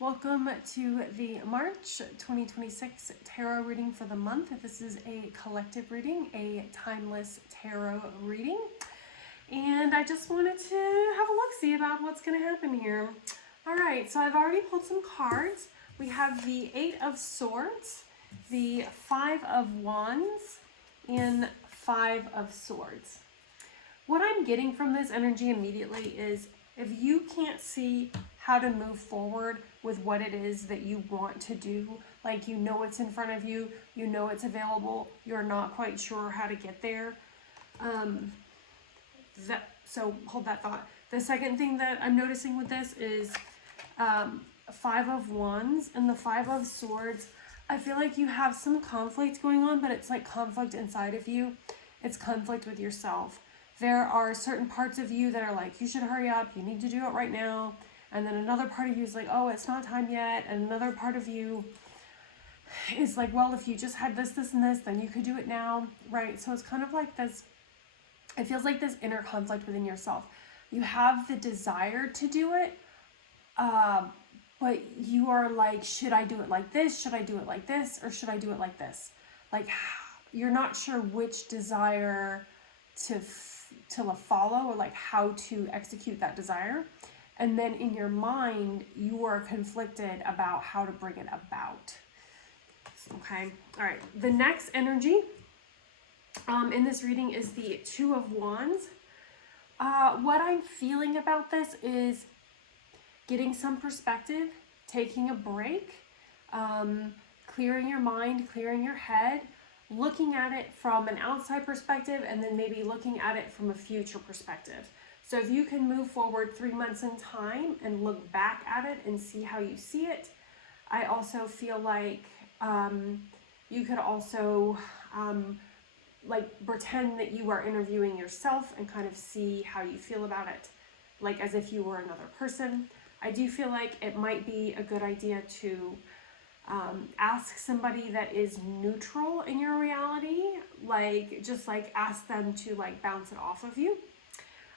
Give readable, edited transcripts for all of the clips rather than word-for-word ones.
Welcome to the March 2026 tarot reading for the month. This is a collective reading, a timeless tarot reading. And I just wanted to have a look-see about what's going to happen here. All right, so I've already pulled some cards. We have the Eight of Swords, the Five of Wands, and Five of Swords. What I'm getting from this energy immediately is if you can't see how to move forward with what it is that you want to do, like you know it's in front of you, you know it's available, you're not quite sure how to get there. So hold that thought. The second thing that I'm noticing with this is Five of Wands and the Five of Swords. I feel like you have some conflict going on, but it's like conflict inside of you. It's conflict with yourself. There are certain parts of you that are like, you should hurry up, you need to do it right now. And then another part of you is like, oh, it's not time yet. And another part of you is like, well, if you just had this, this, and this, then you could do it now, right? So it's kind of like this, it feels like this inner conflict within yourself. You have the desire to do it, but you are like, should I do it like this? Should I do it like this? Or should I do it like this? Like, you're not sure which desire to follow or like how to execute that desire. And then in your mind, you are conflicted about how to bring it about. Okay, all right. The next energy in this reading is the Two of Wands. What I'm feeling about this is getting some perspective, taking a break, clearing your mind, clearing your head, looking at it from an outside perspective, and then maybe looking at it from a future perspective. So if you can move forward 3 months in time and look back at it and see how you see it, I also feel like you could also like pretend that you are interviewing yourself and kind of see how you feel about it, like as if you were another person. I do feel like it might be a good idea to ask somebody that is neutral in your reality, like just like ask them to like bounce it off of you.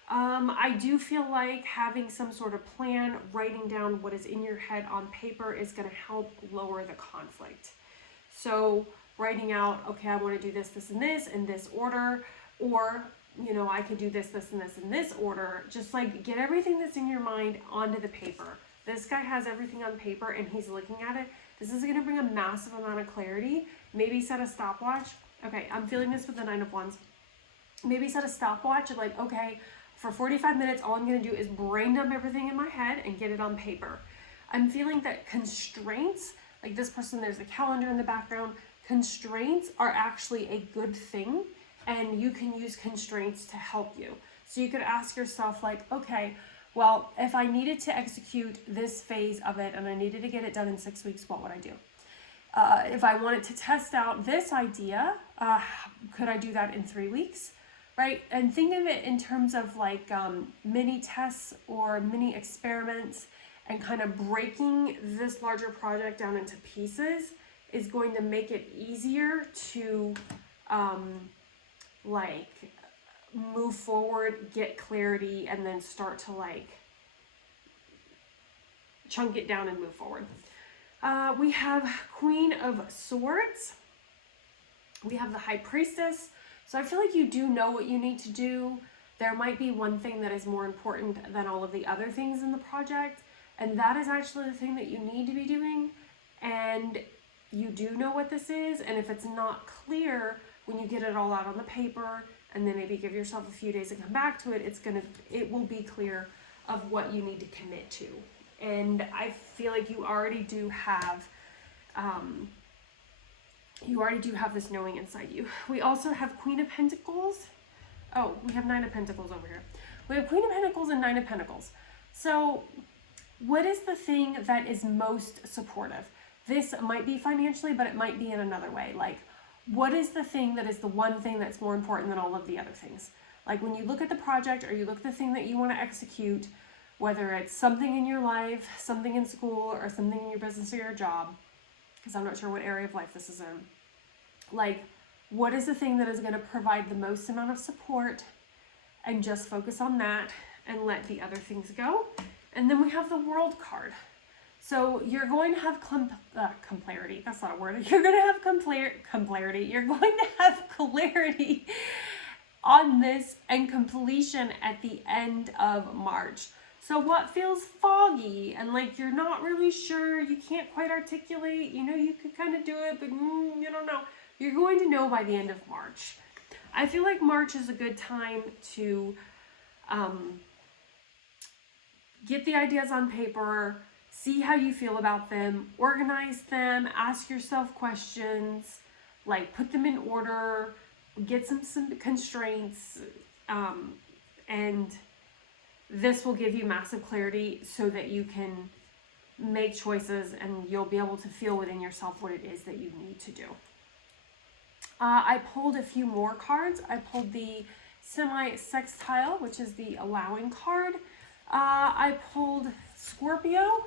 I do feel like having some sort of plan, writing down what is in your head on paper is going to help lower the conflict. So writing out, okay, I want to do this, this, and this in this order, or, you know, I could do this, this, and this in this order. Just like get everything that's in your mind onto the paper. This guy has everything on paper and he's looking at it. This is going to bring a massive amount of clarity. Maybe set a stopwatch. Okay, I'm feeling this with the Nine of Wands. Maybe set a stopwatch and like, okay, for 45 minutes, all I'm going to do is brain dump everything in my head and get it on paper. I'm feeling that constraints, like this person, there's a calendar in the background. Constraints are actually a good thing, and you can use constraints to help you. So you could ask yourself like, okay, well, if I needed to execute this phase of it and I needed to get it done in 6 weeks, what would I do? If I wanted to test out this idea, could I do that in 3 weeks? Right? And think of it in terms of like mini tests or mini experiments, and kind of breaking this larger project down into pieces is going to make it easier to like move forward, get clarity, and then start to like chunk it down and move forward. We have Queen of Swords. We have the High Priestess. So I feel like you do know what you need to do. There might be one thing that is more important than all of the other things in the project, and that is actually the thing that you need to be doing. And you do know what this is, and if it's not clear when you get it all out on the paper and then maybe give yourself a few days and come back to it, it will be clear of what you need to commit to. And I feel like you already do have this knowing inside you. We also have Queen of Pentacles. Oh, we have Nine of Pentacles over here. We have Queen of Pentacles and Nine of Pentacles. So what is the thing that is most supportive? This might be financially, but it might be in another way. Like, what is the thing that is the one thing that's more important than all of the other things? Like when you look at the project or you look at the thing that you want to execute, whether it's something in your life, something in school, or something in your business or your job, because I'm not sure what area of life this is in. Like, what is the thing that is going to provide the most amount of support, and just focus on that and let the other things go. And then we have the World card. So you're going to have clarity. That's not a word. You're going to have clarity. You're going to have clarity on this and completion at the end of March. So what feels foggy and like you're not really sure, you can't quite articulate, you know, you could kind of do it, but you don't know. You're going to know by the end of March. I feel like March is a good time to get the ideas on paper, see how you feel about them, organize them, ask yourself questions, like put them in order, get some constraints, and this will give you massive clarity so that you can make choices and you'll be able to feel within yourself what it is that you need to do. I pulled a few more cards. I pulled the semi-sextile, which is the allowing card. I pulled Scorpio,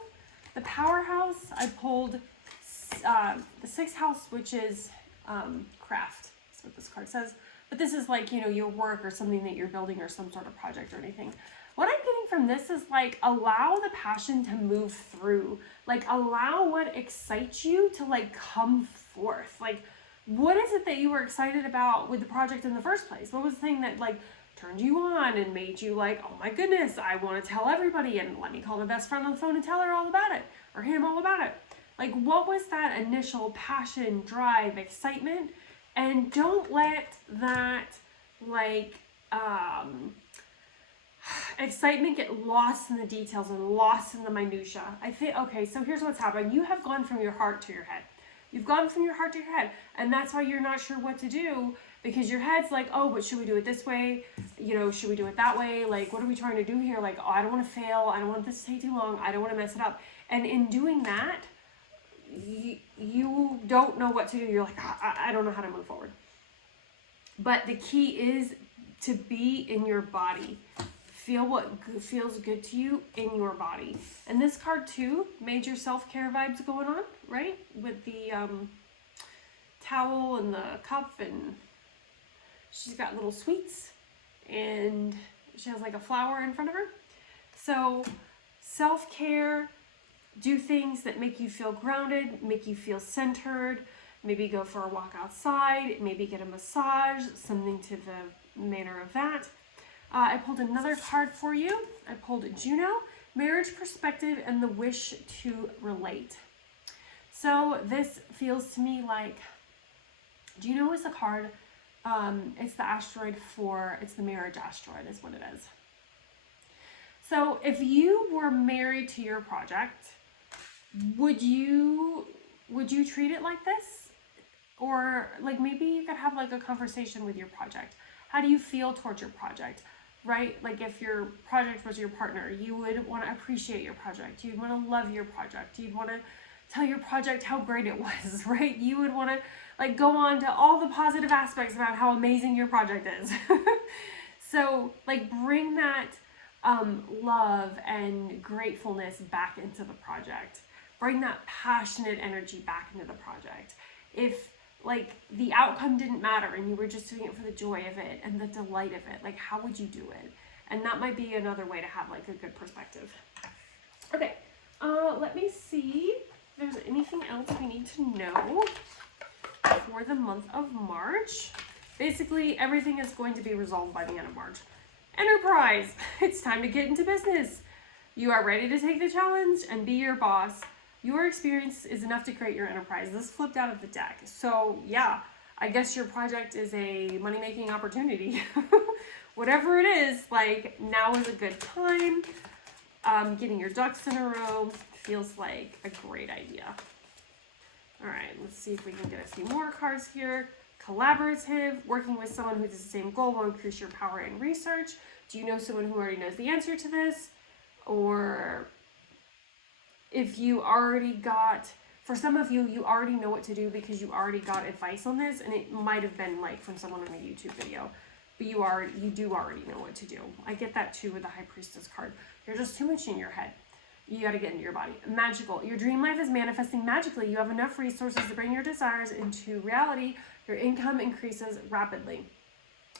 the powerhouse. I pulled the sixth house, which is craft. That's what this card says. But this is like, you know, your work or something that you're building or some sort of project or anything. What I'm getting from this is like, allow the passion to move through. Like, allow what excites you to like come forth. Like, what is it that you were excited about with the project in the first place? What was the thing that like turned you on and made you like, oh my goodness, I want to tell everybody and let me call my best friend on the phone and tell her all about it or him all about it. Like, what was that initial passion, drive, excitement? And don't let that like excitement get lost in the details and lost in the minutia. I think, okay, so here's what's happened. You have gone from your heart to your head. You've gone from your heart to your head. And that's why you're not sure what to do, because your head's like, oh, but should we do it this way? You know, should we do it that way? Like, what are we trying to do here? Like, oh, I don't want to fail. I don't want this to take too long. I don't want to mess it up. And in doing that, you don't know what to do. You're like, I don't know how to move forward. But the key is to be in your body. Feel what feels good to you in your body. And this card too, major self-care vibes going on, right? With the towel and the cup, and she's got little sweets and she has like a flower in front of her. So self-care, do things that make you feel grounded, make you feel centered. Maybe go for a walk outside, maybe get a massage, something to the manner of that. I pulled another card for you. I pulled Juno, marriage perspective, and the wish to relate. So this feels to me like Juno is a card. It's the asteroid it's the marriage asteroid is what it is. So if you were married to your project, would you treat it like this? Or like maybe you could have like a conversation with your project. How do you feel towards your project, right? Like if your project was your partner, you would want to appreciate your project. You'd want to love your project. You'd want to tell your project how great it was, right? You would want to like go on to all the positive aspects about how amazing your project is. So like bring that love and gratefulness back into the project. Bring that passionate energy back into the project. If like the outcome didn't matter and you were just doing it for the joy of it and the delight of it, like how would you do it? And that might be another way to have like a good perspective. Okay, let me see if there's anything else we need to know for the month of March. Basically, everything is going to be resolved by the end of March. Enterprise, it's time to get into business. You are ready to take the challenge and be your boss. Your experience is enough to create your enterprise. This flipped out of the deck. So yeah, I guess your project is a money-making opportunity. Whatever it is, like now is a good time. Getting your ducks in a row feels like a great idea. All right, let's see if we can get a few more cards here. Collaborative, working with someone who has the same goal will increase your power in research. Do you know someone who already knows the answer to this? Or if you already got, for some of you, you already know what to do because you already got advice on this, and it might have been like from someone in a YouTube video, but you do already know what to do. I get that too with the High Priestess card. You're just too much in your head. You got to get into your body. Magical. Your dream life is manifesting magically. You have enough resources to bring your desires into reality. Your income increases rapidly.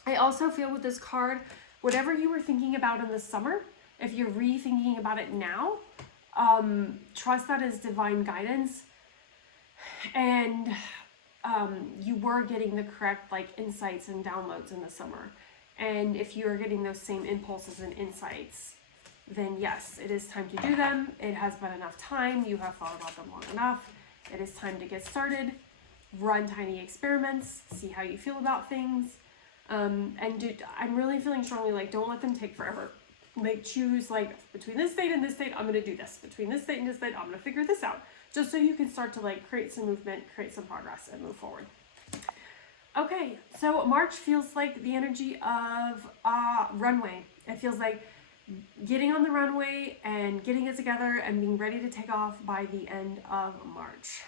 I also feel with this card, whatever you were thinking about in the summer, if you're rethinking about it now, trust that as divine guidance, and you were getting the correct like insights and downloads in the summer. And if you are getting those same impulses and insights, then yes, it is time to do them. It has been enough time. You have thought about them long enough. It is time to get started. Run tiny experiments. See how you feel about things. And I'm really feeling strongly like, don't let them take forever. Like, choose like between this date and this date, I'm going to do this. Between this date and this date, I'm going to figure this out. Just so you can start to like create some movement, create some progress, and move forward. Okay, so March feels like the energy of runway. It feels like getting on the runway and getting it together and being ready to take off by the end of March.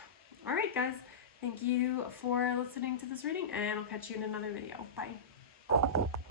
All right, guys. Thank you for listening to this reading, and I'll catch you in another video. Bye.